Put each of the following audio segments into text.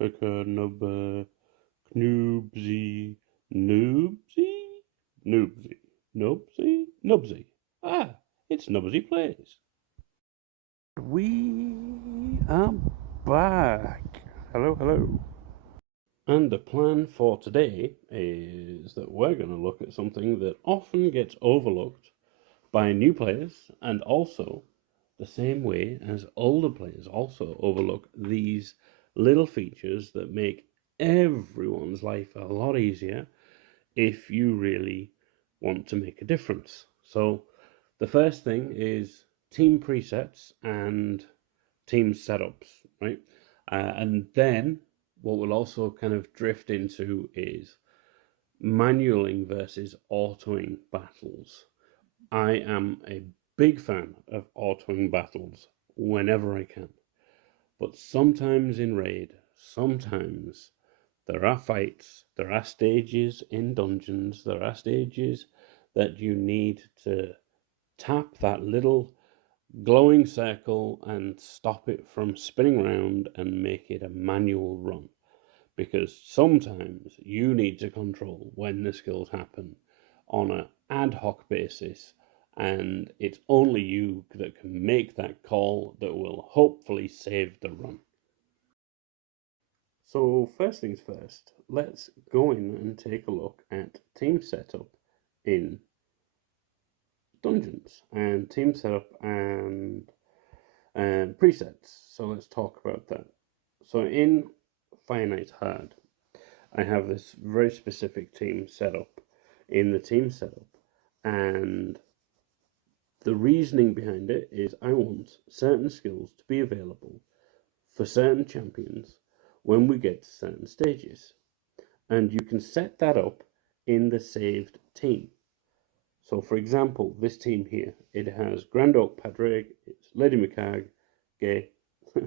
Nubba, Knoobsy, Noobsy, Noobsy, Nubsy, Nubsy. Ah, it's Nubsy Plays. We are back. Hello, hello. And the plan for today is that we're going to look at something that often gets overlooked by new players, and also the same way as older players also overlook these little features that make everyone's life a lot easier if you really want to make a difference. So the first thing is team presets and team setups, right? And then what we'll also kind of drift into is manualing versus autoing battles. I am a big fan of autoing battles whenever I can, but sometimes in raid, sometimes there are fights, there are stages in dungeons, there are stages that you need to tap that little glowing circle and stop it from spinning around and make it a manual run. Because sometimes you need to control when the skills happen on an ad hoc basis, and it's only you that can make that call that will hopefully save the run. So first things first, let's go in and take a look at team setup in dungeons and team setup and presets. So let's talk about that. So in Fire Night Hard, I have this very specific team setup in the team setup, and the reasoning behind it is I want certain skills to be available for certain champions when we get to certain stages, and you can set that up in the saved team. So for example, this team here, it has Grand Oak Padraig, it's Lady Mikage,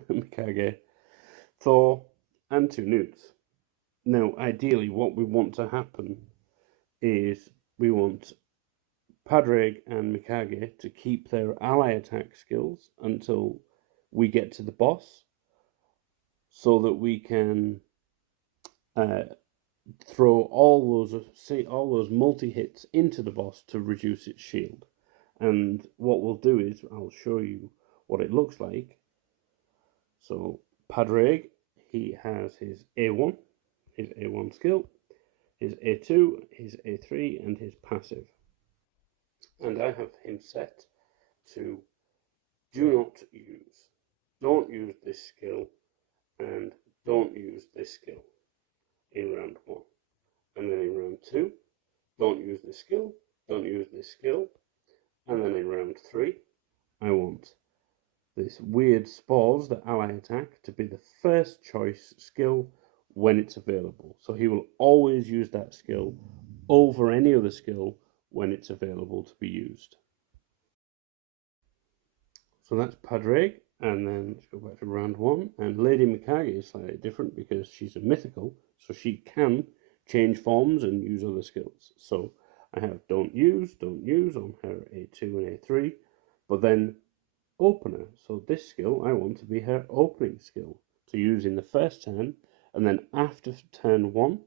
Mikage, Thor, and 2 newts. Now, ideally, what we want to happen is we want Padraig and Mikage to keep their ally attack skills until we get to the boss, so that we can throw all those multi hits into the boss to reduce its shield. And what we'll do is I'll show you what it looks like. So Padraig, he has his A1, skill, his A2, his A3, and his passive. And I have him set to don't use this skill, and don't use this skill in round 1. And then in round 2, don't use this skill, don't use this skill. And then in round 3, I want this weird spores, the ally attack, to be the first choice skill when it's available. So he will always use that skill over any other skill when it's available to be used. So that's Padraig, and then let's go back to round 1. And Lady Mikage is slightly different because she's a mythical, so she can change forms and use other skills. So I have don't use on her A2 and A3, but then opener. So this skill I want to be her opening skill to use in the first turn, and then after turn 1,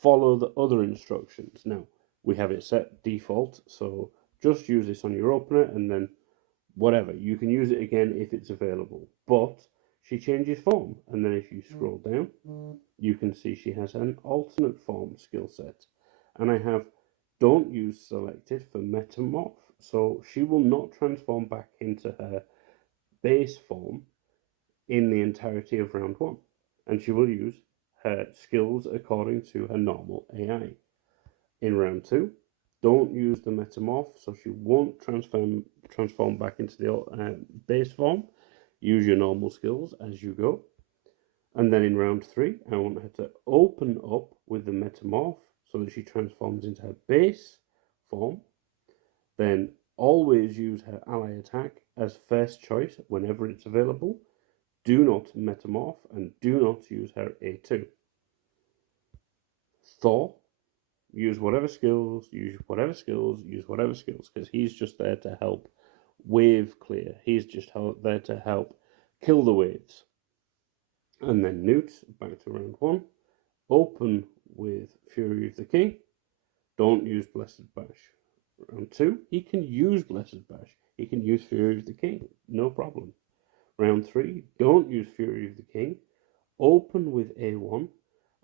follow the other instructions. Now, we have it set default, so just use this on your opener, and then whatever, you can use it again if it's available. But she changes form, and then if you scroll down, you can see she has an alternate form skill set. And I have don't use selected for metamorph, so she will not transform back into her base form in the entirety of round 1, and she will use her skills according to her normal AI. In round 2, don't use the metamorph, so she won't transform back into the base form. Use your normal skills as you go. And then in round 3, I want her to open up with the metamorph so that she transforms into her base form. Then always use her ally attack as first choice whenever it's available. Do not metamorph, and do not use her A2. Thor, use whatever skills, because he's just there to help wave clear. He's just there to help kill the waves. And then Newt, back to round 1. Open with Fury of the King. Don't use Blessed Bash. Round 2, he can use Blessed Bash. He can use Fury of the King, no problem. Round 3, don't use Fury of the King. Open with A1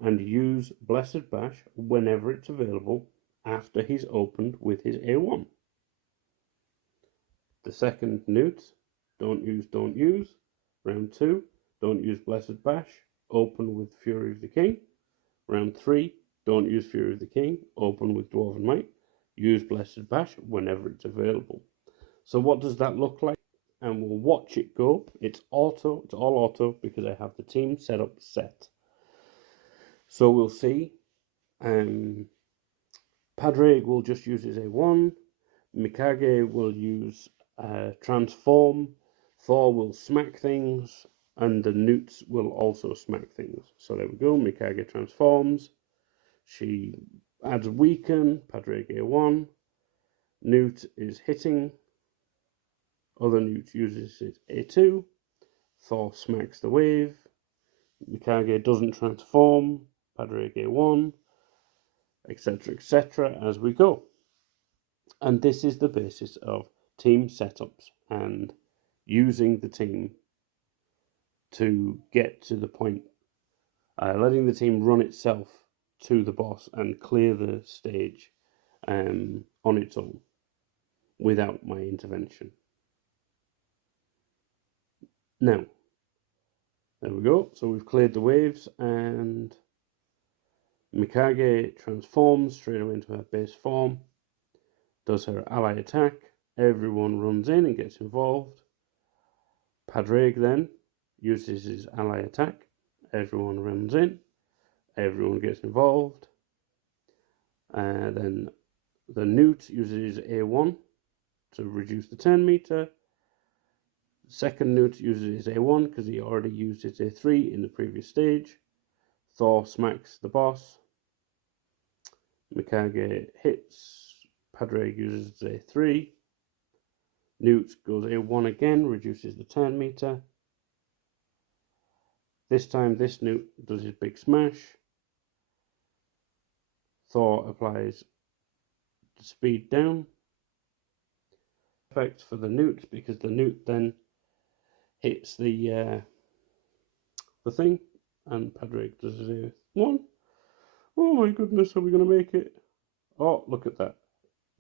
and use Blessed Bash whenever it's available after he's opened with his A1. The second Newt, don't use. Round 2, don't use Blessed Bash. Open with Fury of the King. Round 3, don't use Fury of the King. Open with Dwarven Might. Use Blessed Bash whenever it's available. So what does that look like? And we'll watch it go. It's auto. It's all auto because I have the team setup set. So we'll see. Padraig will just use his A1. Mikage will use Transform. Thor will smack things. And the Newts will also smack things. So there we go. Mikage transforms. She adds Weaken. Padraig A1. Newt is hitting. Other Newt uses his A2. Thor smacks the wave. Mikage doesn't transform. Padraig A1. Etc. etc. as we go. And this is the basis of team setups and using the team to get to the point, letting the team run itself to the boss and clear the stage on its own without my intervention. Now, there we go. So we've cleared the waves and Mikage transforms straight away into her base form, does her ally attack, everyone runs in and gets involved. Padraig then uses his ally attack, everyone runs in, everyone gets involved. Then the Newt uses his A1 to reduce the turn meter. Second Newt uses his A1 because he already used his A3 in the previous stage. Thor smacks the boss. Mikage hits. Padraig uses his A3. Newt goes A1 again, reduces the turn meter. This time this Newt does his big smash. Thor applies the speed down. Perfect for the Newt because the Newt then hits the thing, and Padraig does his A1. Oh my goodness, are we going to make it? Oh, look at that.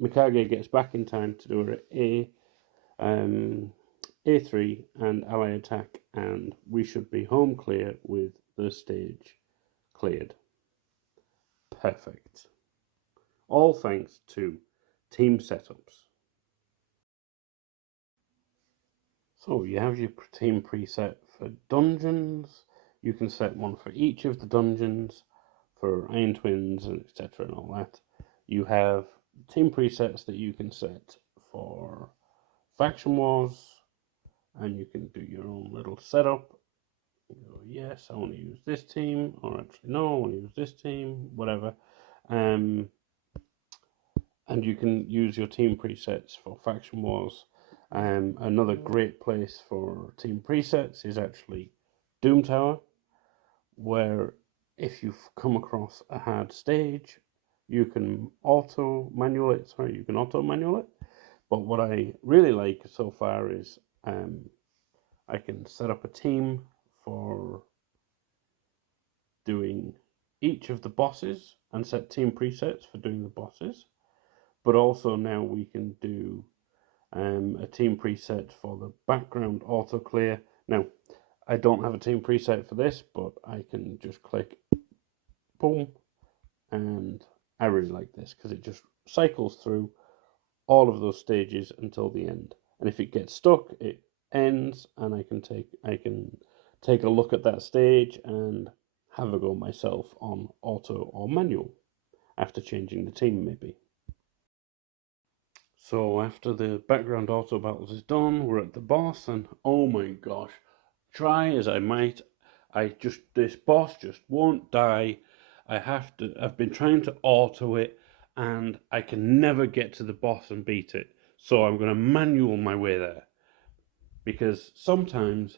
Mikage gets back in time to do her A3 and ally attack, and we should be home clear with the stage cleared. Perfect. All thanks to team setups. So you have your team preset for dungeons. You can set one for each of the dungeons, for Iron Twins, and etc. and all that. You have team presets that you can set for Faction Wars, and you can do your own little setup. You go, yes, I want to use this team, or actually no, I want to use this team, whatever. And you can use your team presets for Faction Wars. Another great place for team presets is actually Doom Tower, where if you've come across a hard stage, you can auto manual it. But what I really like so far is I can set up a team for doing each of the bosses and set team presets for doing the bosses. But also now we can do a team preset for the background auto clear. Now, I don't have a team preset for this, but I can just click boom, and I really like this because it just cycles through all of those stages until the end. And if it gets stuck, it ends, and I can take a look at that stage and have a go myself on auto or manual after changing the team maybe. So after the background auto battles is done, we're at the boss, and oh my gosh, try as I might, this boss just won't die. I've been trying to auto it, and I can never get to the boss and beat it. So I'm going to manual my way there, because sometimes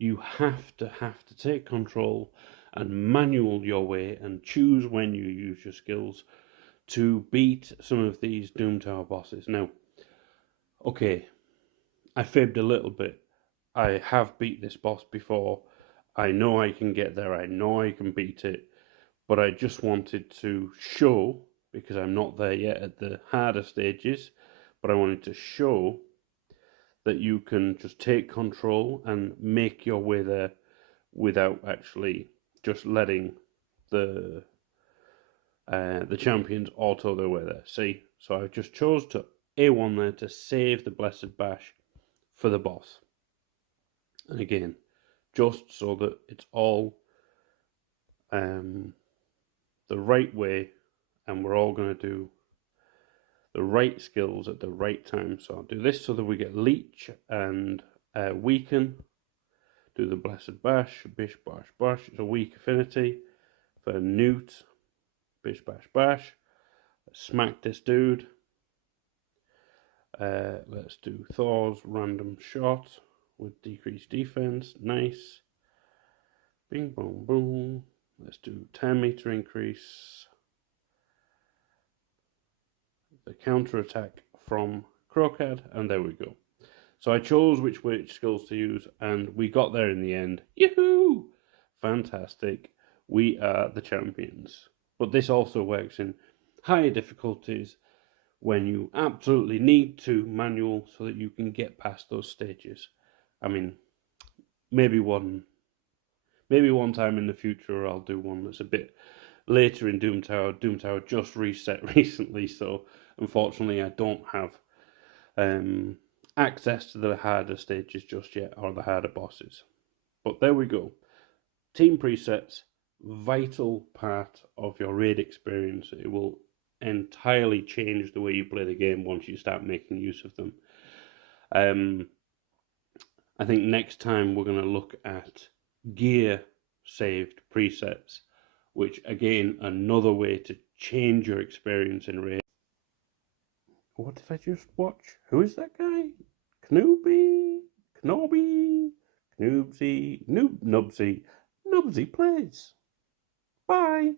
you have to take control and manual your way and choose when you use your skills to beat some of these Doom Tower bosses. Now, okay, I fibbed a little bit. I have beat this boss before. I know I can get there. I know I can beat it. But I just wanted to show, because I'm not there yet at the harder stages, but I wanted to show that you can just take control and make your way there without actually just letting the champions auto their way there. See, so I just chose to A1 there to save the Blessed Bash for the boss. And again, just so that it's all the right way, and we're all going to do the right skills at the right time. So I'll do this so that we get Leech and Weaken. Do the Blessed Bash, Bish Bash Bash. It's a weak affinity for Newt. Bish Bash Bash. Smack this dude. Let's do Thor's random shot with decreased defense. Nice. Bing boom boom. Let's do 10 meter increase. The counter attack from Crocad, and there we go. So I chose which skills to use, and we got there in the end. Yoo-hoo! Fantastic. We are the champions. But this also works in higher difficulties when you absolutely need to manual so that you can get past those stages. I mean, maybe one time in the future I'll do one that's a bit later in Doom Tower. Doom Tower just reset recently, so unfortunately I don't have access to the harder stages just yet, or the harder bosses. But there we go. Team presets, vital part of your raid experience. It will entirely change the way you play the game once you start making use of them. I think next time we're going to look at gear saved presets, which again, another way to change your experience in raid. What did I just watch? Who is that guy? Knubsy, Nubsy plays. Bye.